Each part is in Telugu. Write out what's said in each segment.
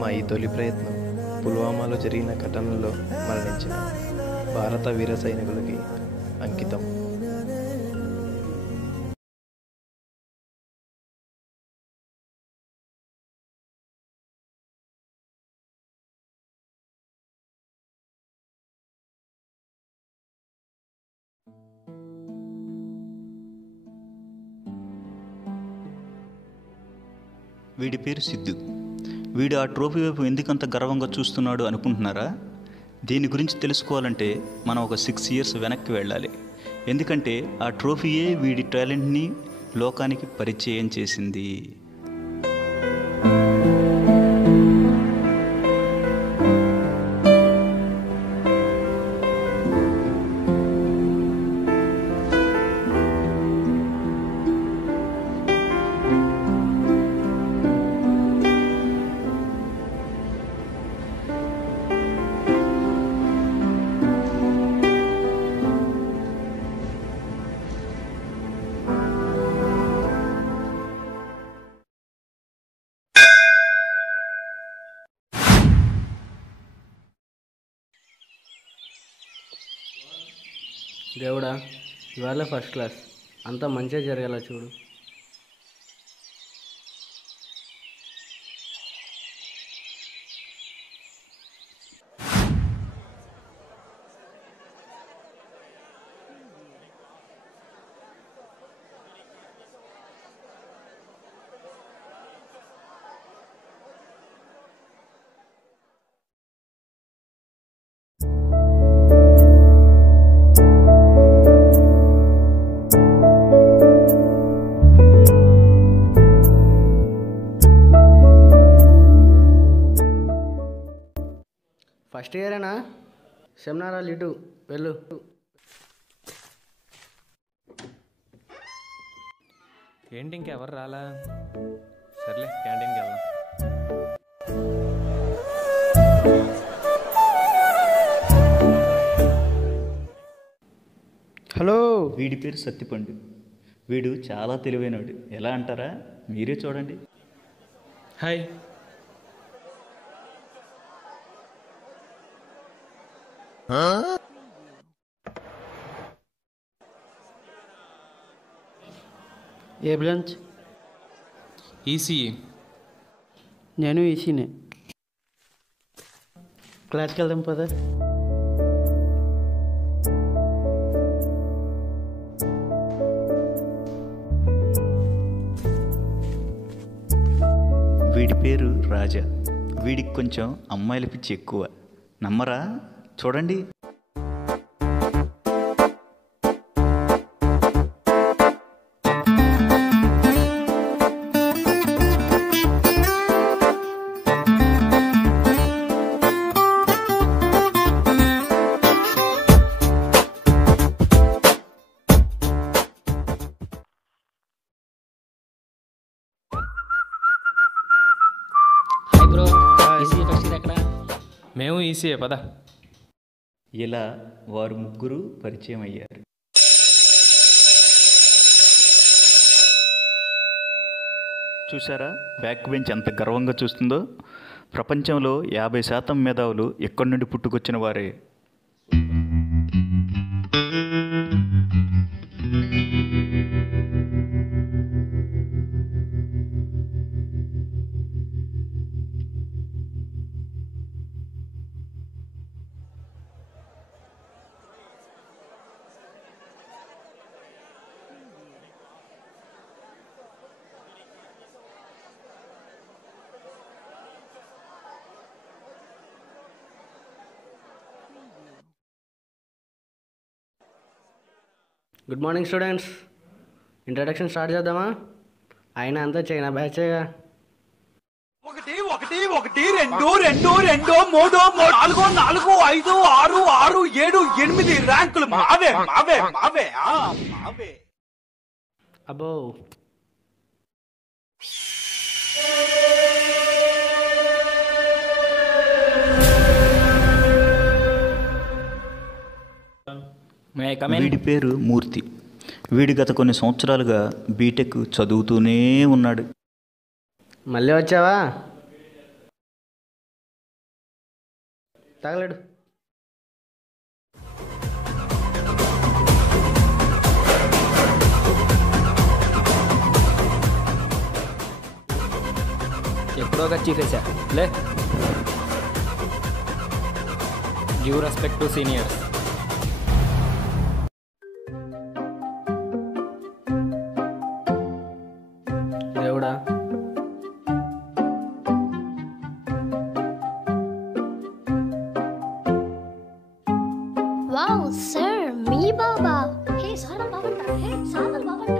మా ఈ తొలి ప్రయత్నం పుల్వామాలో జరిగిన ఘటనలో మరణించిన భారత వీర సైనికులకి అంకితం. వీడి పేరు సిద్ధు. వీడు ఆ ట్రోఫీ వైపు ఎందుకంత గర్వంగా చూస్తున్నాడు అనుకుంటున్నారా? దీని గురించి తెలుసుకోవాలంటే మనం ఒక 6 years వెనక్కి వెళ్ళాలి. ఎందుకంటే ఆ ట్రోఫీయే వీడి టాలెంట్ని లోకానికి పరిచయం చేసింది. దేవుడా, ఇవాళ ఫస్ట్ క్లాస్, అంతా మంచిగా జరగాల చూడు. ఫస్ట్ ఇయరేనా? సెమినార్ ఇటు వెళ్ళు. ఏంటి ఇంకెవరు రాలా? సర్లే క్యాంటీన్కి వెళ్దాం. హలో. వీడి పేరు సత్తిపండు. వీడు చాలా తెలివైనవాడు. ఎలా అంటారా? మీరే చూడండి. హాయ్. ఏ బ్రాంచ్? ఈసీఈ. నేను ఈసీనే. క్లాస్కి వెళ్దాం పద. వీడి పేరు రాజా. వీడికి కొంచెం అమ్మాయిల పిచ్చి ఎక్కువ. నమ్మరా? చూడండి. మేము ఈసీఏ పద. ఇలా వారు ముగ్గురు పరిచయం అయ్యారు. చూసారా బ్యాక్ బెంచ్ ఎంత గర్వంగా చూస్తుందో? ప్రపంచంలో 50% మేధావులు ఎక్కడి నుండి పుట్టుకొచ్చిన వారే. Good morning students. Introduction start చేద్దామా? అయినా అంతా చైనా బ్యాచేగా. 1 1 1 2 2 2 3 4 4 5 6 6 7 8 ర్యాంకులు మావే మావే మావే మావే. అబ్బో, వీడి పేరు మూర్తి. వీడి గత కొన్ని సంవత్సరాలుగా బీటెక్ చదువుతూనే ఉన్నాడు. మళ్ళీ వచ్చావా? తగలడు. ఎప్పుడోగా చీఫేసా లే. Give respect to seniors. దేవుడా, వావ్ సార్, మీ బాబా. హే సార్ బాబంట. హే సార్ బాబంట.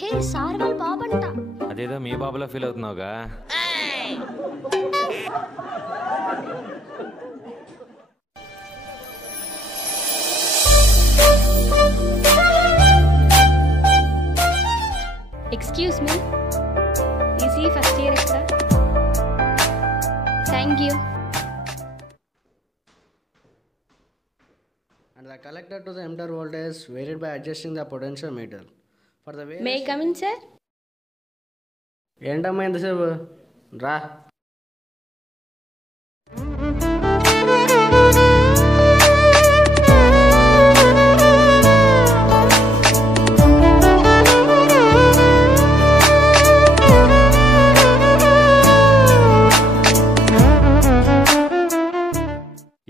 హే సార్ బాబంట. అదేదో మీ బాబులో ఫీల్ అవుతున్నావుగా. Excuse me, EC first year ఎక్కడ? Thank you. and the collector to the emitter voltage varied by adjusting the potentiometer for the may come in sir? ఏంటమ్మా ఎంతసేపు? రా.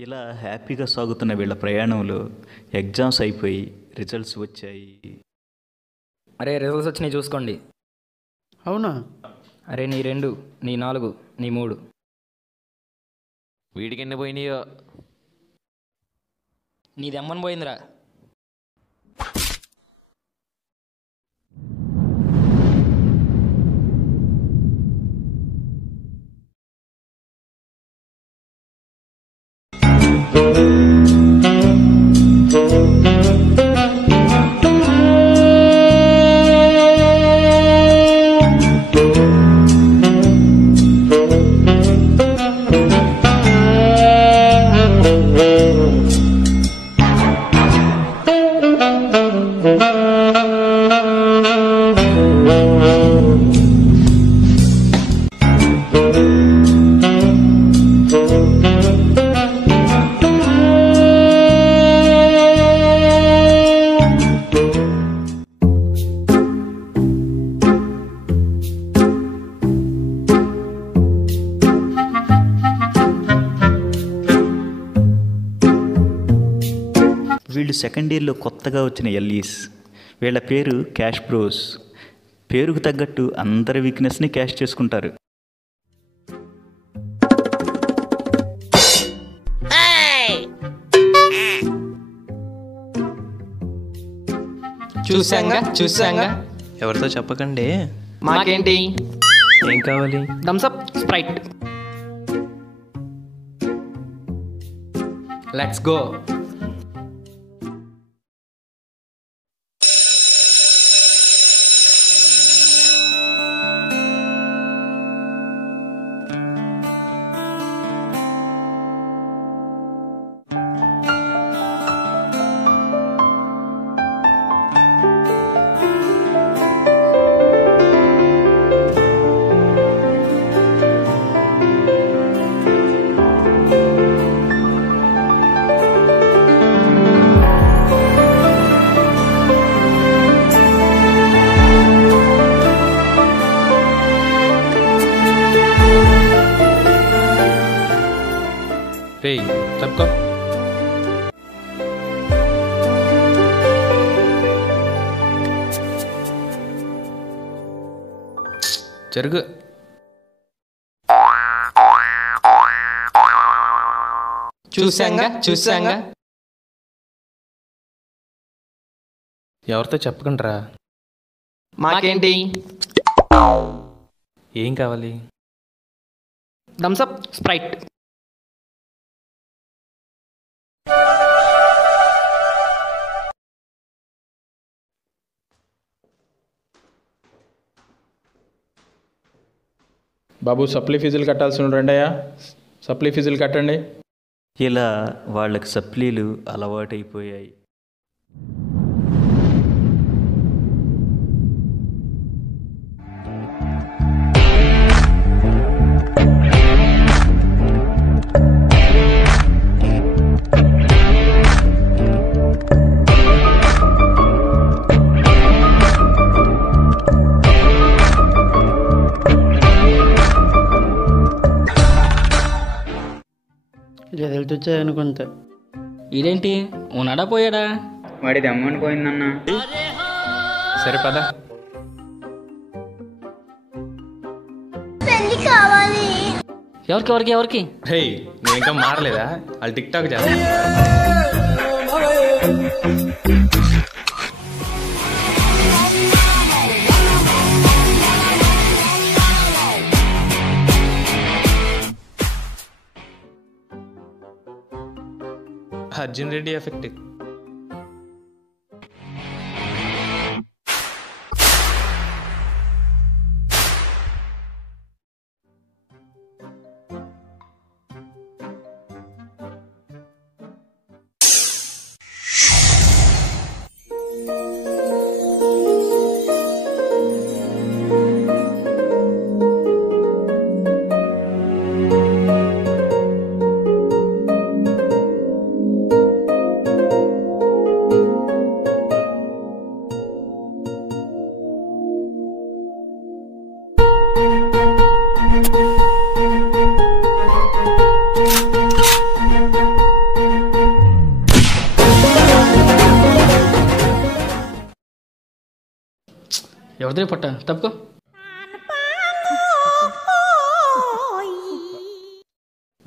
ఇలా హ్యాపీగా సాగుతున్న వీళ్ళ ప్రయాణంలో ఎగ్జామ్స్ అయిపోయి రిజల్ట్స్ వచ్చాయి. అరే రిజల్ట్స్ వచ్చినాయి చూసుకోండి. అవునా? అరే నీ 2, నీ 4, నీ 3. వీడికి ఎన్ని పోయినాయో. నీది ఎమ్మని పోయిందిరా. వీళ్ళు సెకండ్ ఇయర్లో కొత్తగా వచ్చిన ఎల్ఈస్. వీళ్ళ పేరు క్యాష్ బ్రోస్. పేరుకు తగ్గట్టు అందరి వీక్నెస్ని క్యాష్ చేసుకుంటారు. చూసాంగా. ఎవరితో చెప్పకండి. మాకేంటి? ఏం కావాలి? Thumbs up, Sprite. Let's go. రే చెప్పుకో. జరుగు. చూసాంగా. ఎవరితో చెప్పకండిరా. మాకేంటి? ఏం కావాలి? Thumbs up, Sprite. బాబు సప్లీ ఫీజులు కట్టాల్సి రండయ్యా, సప్లీ ఫీజులు కట్టండి. ఇలా వాళ్ళకి సప్లీలు అలవాటైపోయాయి. రిజల్ట్ వచ్చాయనుకుంటా. ఇదేంటి ఉన్నాడా పోయాడా? వాడిది అమ్మని పోయిందన్నా. సరే పద. ఎవరికి ఎవరికి ఎవరికి? హే నేను ఇంకా మారలేదా? వాళ్ళు టిక్ టాక్ చేస్తా. అర్జున్ రెడ్డి ఎఫెక్ట్. ఎవరిదే పట్ట తప్పుకో.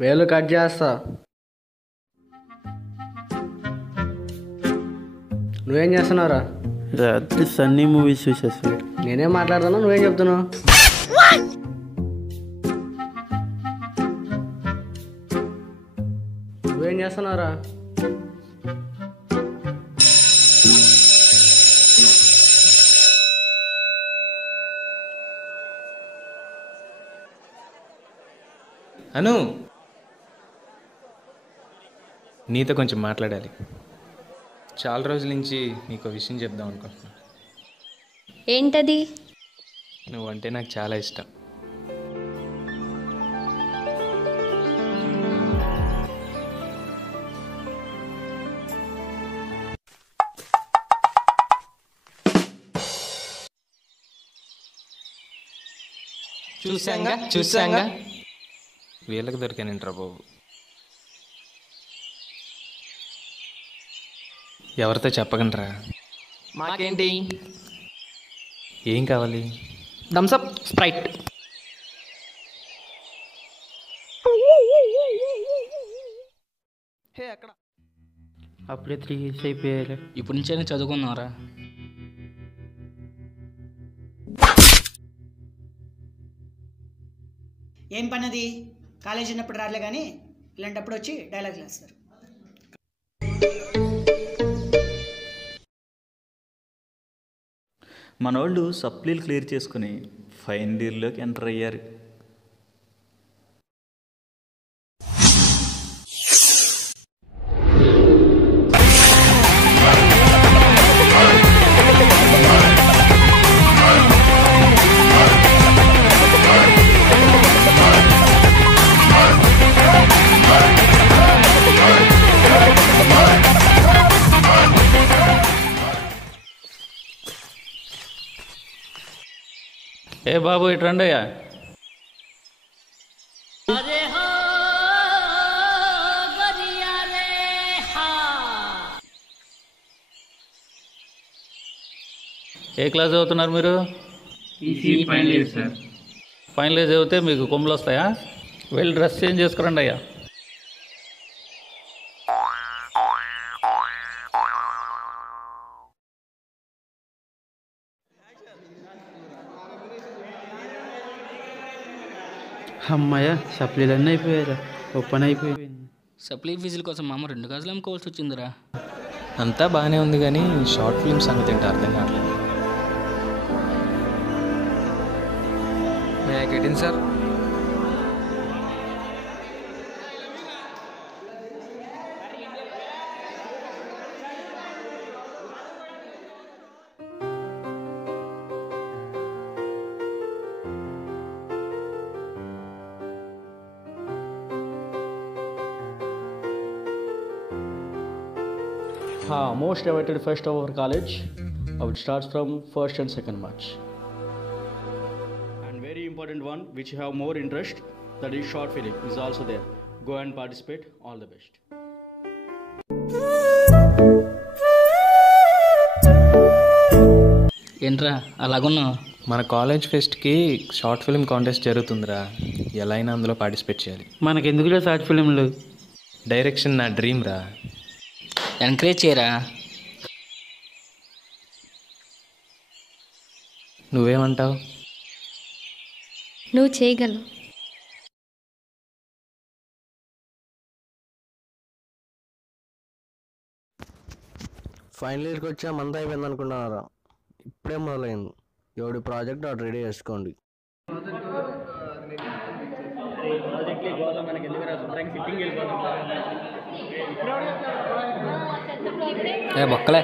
వేలు కట్ చేస్తా. నువ్వేం చేస్తున్నావురా? రాత్రి సన్నీ మూవీస్ చూసేసి. నేనేం మాట్లాడుతున్నా, నువ్వేం చెప్తున్నావు? నువ్వేం చేస్తున్నావురా? అను, నీతో కొంచెం మాట్లాడాలి. చాలా రోజుల నుంచి నీకు విషయం చెప్దాం అనుకుంటున్నా. ఏంటది? నువ్వంటే నాకు చాలా ఇష్టం. చూసాంగా వీళ్ళకి దొరికానంట్రా బాబు. ఎవరితో చెప్పకండిరా. మాకేంటి? ఏం కావాలి? Thums Up, Sprite. అప్పుడే 3 years అయిపోయారు. ఇప్పటి నుంచైనా చదువుకున్నారా? ఏం పన్నది? కాలేజ్ ఉన్నప్పుడు రాలే కానీ ఇలాంటప్పుడు వచ్చి డైలాగ్ వేస్తారు. మనోళ్ళు సప్లీలు క్లియర్ చేసుకుని ఫైనల్ ఇయర్లోకి ఎంటర్ అయ్యారు. ఏ బాబు ఇటు రండి అయ్యా. ఏ క్లాస్ చదువుతున్నారు మీరు? Final year sir. Final year చదివితే మీకు కొమ్ములు వస్తాయా? వెళ్ళి డ్రెస్ చేంజ్ చేసుకురండి అయ్యా. అమ్మాయ సప్లీలన్నీ అయిపోయారా? ఓపెన్ అయిపోయింది. సప్లీ ఫీజుల కోసం మా అమ్మ 2 గాజులు అమ్ముకోవాల్సి వచ్చిందిరా. అంతా బాగానే ఉంది కానీ షార్ట్ ఫిల్మ్ సంగతి ఏంటో అర్థం కావట్లేదు. May I get in sir? Most awaited fest of our college. It starts from 1st and 2nd March. And very important one, which you have more interest, that is short film, is also there. Go and participate. All the best. ఏంట్రా అలాగున్నావు? మన కాలేజ్ ఫెస్ట్కి షార్ట్ ఫిల్మ్ కాంటెస్ట్ జరుగుతుందిరా. ఎలా అయినా అందులో పార్టిసిపేట్ చేయాలి. మనకెందుకులే షార్ట్ ఫిలింలు. డైరెక్షన్ నా డ్రీమ్ రా. ఎంకరేజ్ చేయరా. నువ్వేమంటావు? నువ్వు చేయగలవు. ఫైనల్ ఇయర్కి వచ్చా మంద అయిపోయింది అనుకున్నారా? ఇప్పుడే మొదలైంది. ఎవడి ప్రాజెక్ట్ వాడు రెడీ చేసుకోండి. బొక్కలే.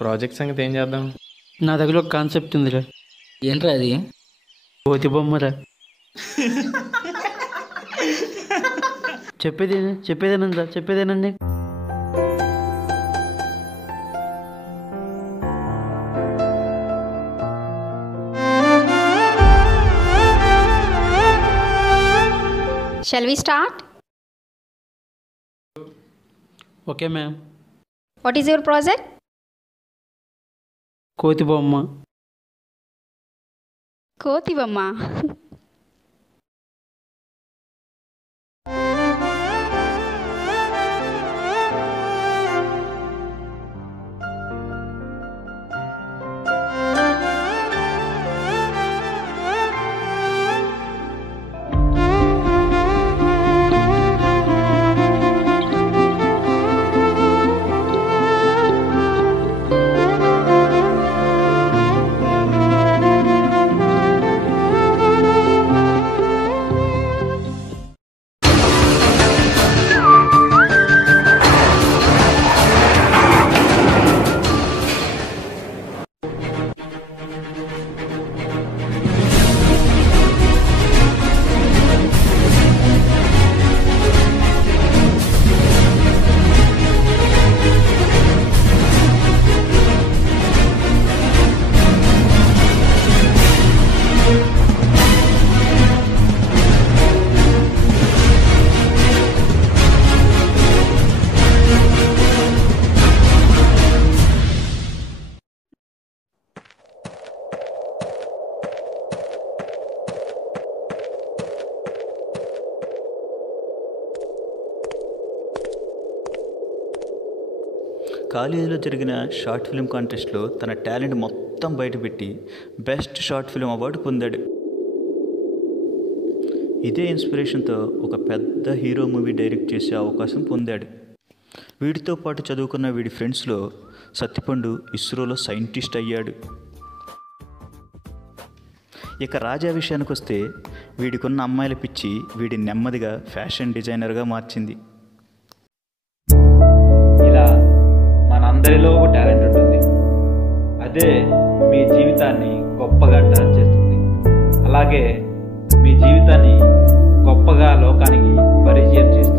ప్రాజెక్ట్ సంగతి ఏం చేద్దాం? నా దగ్గర ఒక కాన్సెప్ట్ ఉందిరా. ఏంట్రా అది? కోతి బొమ్మరా. చెప్పేదేనండి. Shall we start? Okay ma'am. What is your project? కోతి బొమ్మ. కోతి బొమ్మ. కాలేజీలో జరిగిన షార్ట్ ఫిల్మ్ కాంటెస్ట్లో తన టాలెంట్ మొత్తం బయటపెట్టి బెస్ట్ షార్ట్ ఫిల్మ్ అవార్డు పొందాడు. ఇదే ఇన్స్పిరేషన్తో ఒక పెద్ద హీరో మూవీ డైరెక్ట్ చేసే అవకాశం పొందాడు. వీడితో పాటు చదువుకున్న వీడి ఫ్రెండ్స్లో సత్తిపండు ఇస్రోలో సైంటిస్ట్ అయ్యాడు. ఇక రాజా విషయానికి వస్తే వీడికున్న అమ్మాయిల పిచ్చి వీడి నెమ్మదిగా ఫ్యాషన్ డిజైనర్గా మార్చింది. ఇలా మనందరిలో ఒక టాలెంట్ ఉంటుంది. అదే మీ జీవితాన్ని గొప్పగా టర్న్ చేస్తుంది. అలాగే మీ జీవితాన్ని గొప్పగా లోకానికి పరిచయం చేస్తుంది.